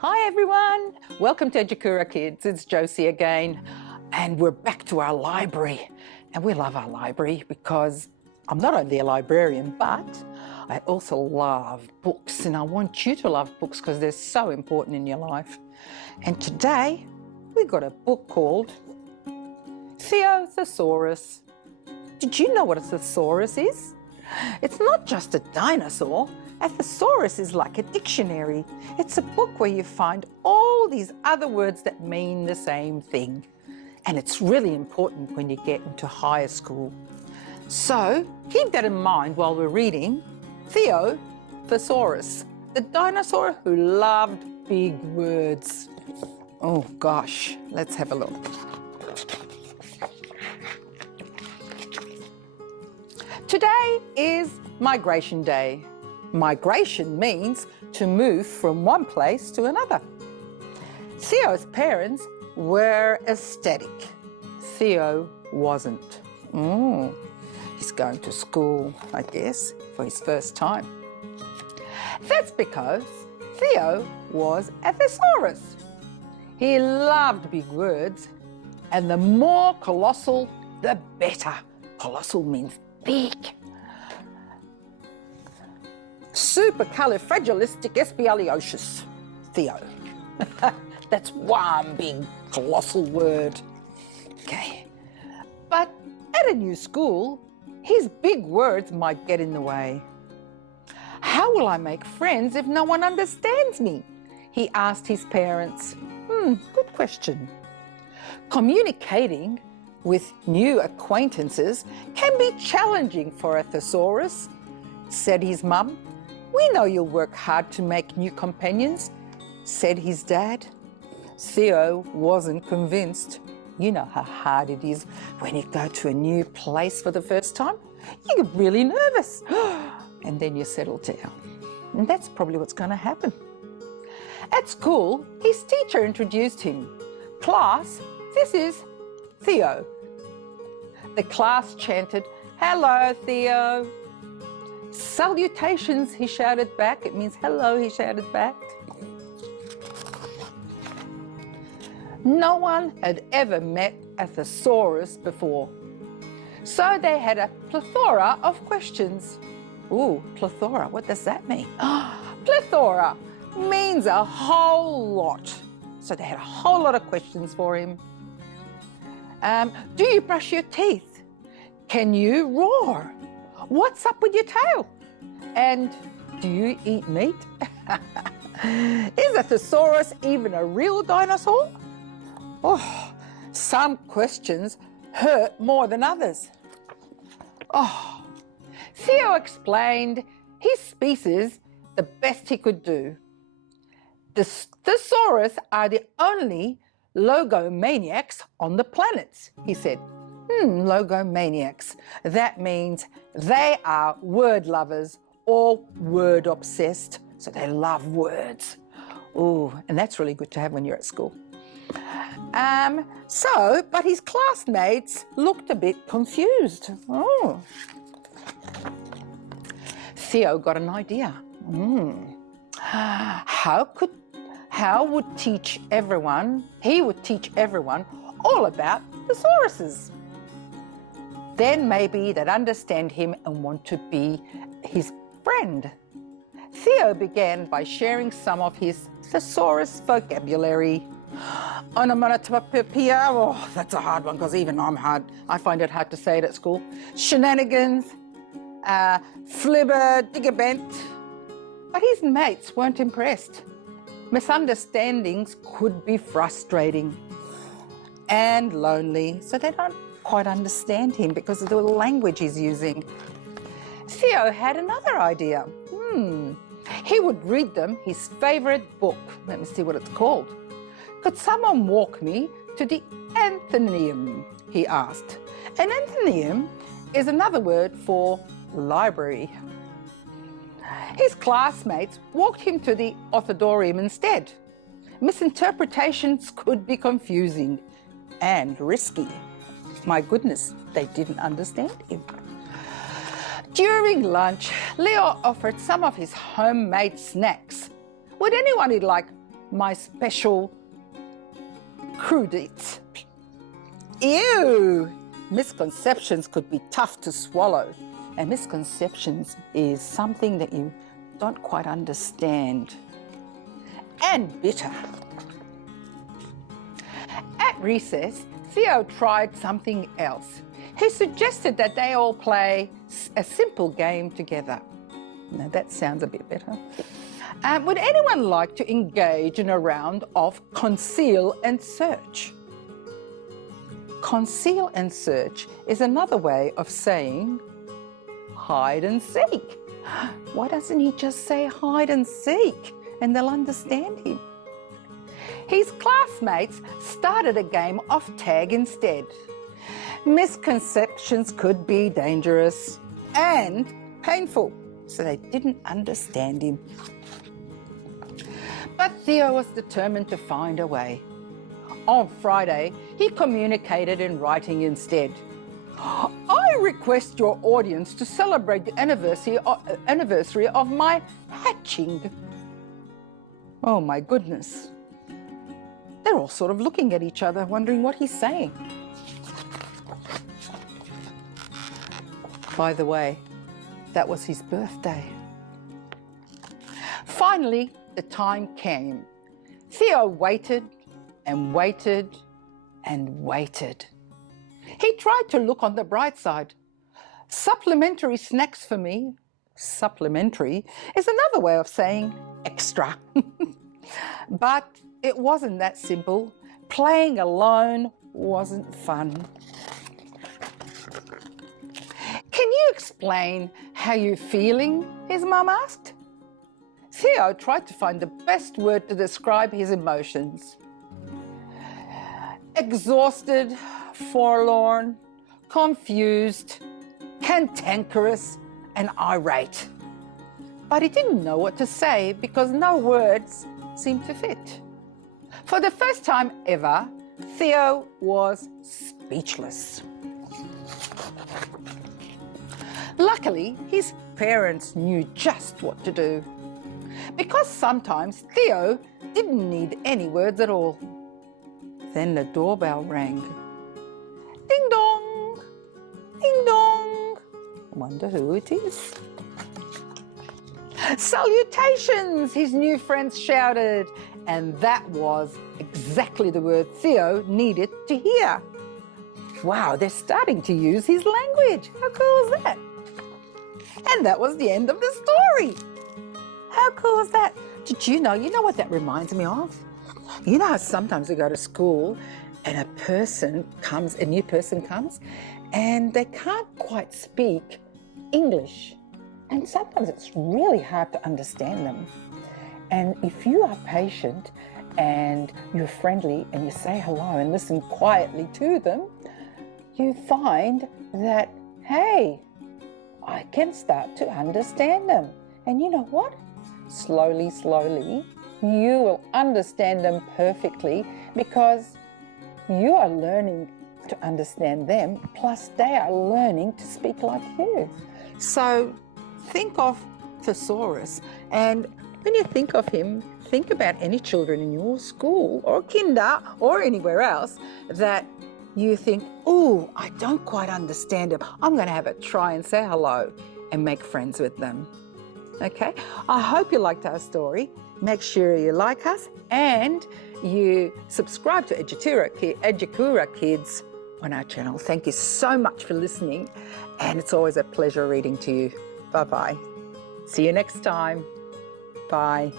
Hi everyone, welcome to Edukura Kids. It's Josie again, and we're back to our library. And we love our library because I'm not only a librarian, but I also love books, and I want you to love books because they're so important in your life. And today we've got a book called Theo Thesaurus. Did you know what a thesaurus is? It's not just a dinosaur. A thesaurus is like a dictionary. It's a book where you find all these other words that mean the same thing. And it's really important when you get into higher school. So keep that in mind while we're reading Theo Thesaurus, the dinosaur who loved big words. Oh gosh, let's have a look. Today is Migration Day. Migration means to move from one place to another. Theo's parents were ecstatic. Theo wasn't. He's going to school, I guess, for his first time. That's because Theo was a thesaurus. He loved big words, and the more colossal, the better. Colossal means big. Supercalifragilisticexpialidocious, Theo. That's one big colossal word. Okay. But at a new school, his big words might get in the way. How will I make friends if no one understands me? He asked his parents. Good question. Communicating with new acquaintances can be challenging for a thesaurus, said his mum. We know you'll work hard to make new companions, said his dad. Theo wasn't convinced. You know how hard it is when you go to a new place for the first time. You get really nervous and then you settle down. And that's probably what's going to happen. At school, his teacher introduced him. Class, this is Theo. The class chanted, "Hello, Theo." "Salutations," he shouted back. It means hello, he shouted back. No one had ever met a thesaurus before, so they had a plethora of questions. Ooh, plethora, what does that mean? Plethora means a whole lot. So they had a whole lot of questions for him. Do you brush your teeth? Can you roar? What's up with your tail? And do you eat meat? Is a thesaurus even a real dinosaur? Oh, some questions hurt more than others. Oh, Theo explained his species the best he could do. The thesaurus are the only logomaniacs on the planet, he said. Logomaniacs. That means they are word lovers or word obsessed. So they love words. Ooh, and that's really good to have when you're at school. But his classmates looked a bit confused. Oh. Theo got an idea. He would teach everyone all about thesauruses. Then maybe they'd understand him and want to be his friend. Theo began by sharing some of his thesaurus vocabulary. Onomatopoeia, that's a hard one because even I find it hard to say it at school. Shenanigans, flibberdigabent. But his mates weren't impressed. Misunderstandings could be frustrating and lonely, so they don't quite understand him because of the language he's using. Theo had another idea. He would read them his favourite book. Let me see what it's called. Could someone walk me to the Athenaeum? He asked. An Athenaeum is another word for library. His classmates walked him to the Orthodorium instead. Misinterpretations could be confusing and risky. My goodness, they didn't understand him. During lunch, Leo offered some of his homemade snacks. Would anyone like my special crudite. Ew! Misconceptions could be tough to swallow, and misconceptions is something that you don't quite understand. And bitter. At recess, Theo tried something else. He suggested that they all play a simple game together. Now that sounds a bit better. Would anyone like to engage in a round of conceal and search? Conceal and search is another way of saying hide and seek. Why doesn't he just say hide and seek and they'll understand him? His classmates started a game of tag instead. Misconceptions could be dangerous and painful, so they didn't understand him. But Theo was determined to find a way. On Friday, he communicated in writing instead. I request your audience to celebrate the anniversary of my hatching. Oh my goodness. They're all sort of looking at each other, wondering what he's saying. By the way, that was his birthday. Finally, the time came. Theo waited and waited and waited. He tried to look on the bright side. Supplementary snacks for me. Supplementary is another way of saying extra. But it wasn't that simple. Playing alone wasn't fun. Can you explain how you're feeling? His mum asked. Theo tried to find the best word to describe his emotions. Exhausted, forlorn, confused, cantankerous, and irate. But he didn't know what to say because no words seemed to fit. For the first time ever, Theo was speechless. Luckily, his parents knew just what to do, because sometimes Theo didn't need any words at all. Then the doorbell rang. Ding dong! Ding dong! Wonder who it is. Salutations, his new friends shouted, and that was exactly the word Theo needed to hear. Wow, they're starting to use his language. How cool is that? And that was the end of the story. How cool is that? Did you know what that reminds me of? You know how sometimes we go to school and a new person comes, and they can't quite speak English. And sometimes it's really hard to understand them. And if you are patient and you're friendly and you say hello and listen quietly to them, you find that, hey, I can start to understand them. And you know what? Slowly, slowly, you will understand them perfectly because you are learning to understand them, plus they are learning to speak like you. So think of Thesaurus, and when you think of him, think about any children in your school or kinder or anywhere else that you think, oh, I don't quite understand them. I'm going to have a try and say hello and make friends with them. Okay, I hope you liked our story. Make sure you like us and you subscribe to Edukura Kids on our channel. Thank you so much for listening, and it's always a pleasure reading to you. Bye-bye. See you next time. Bye.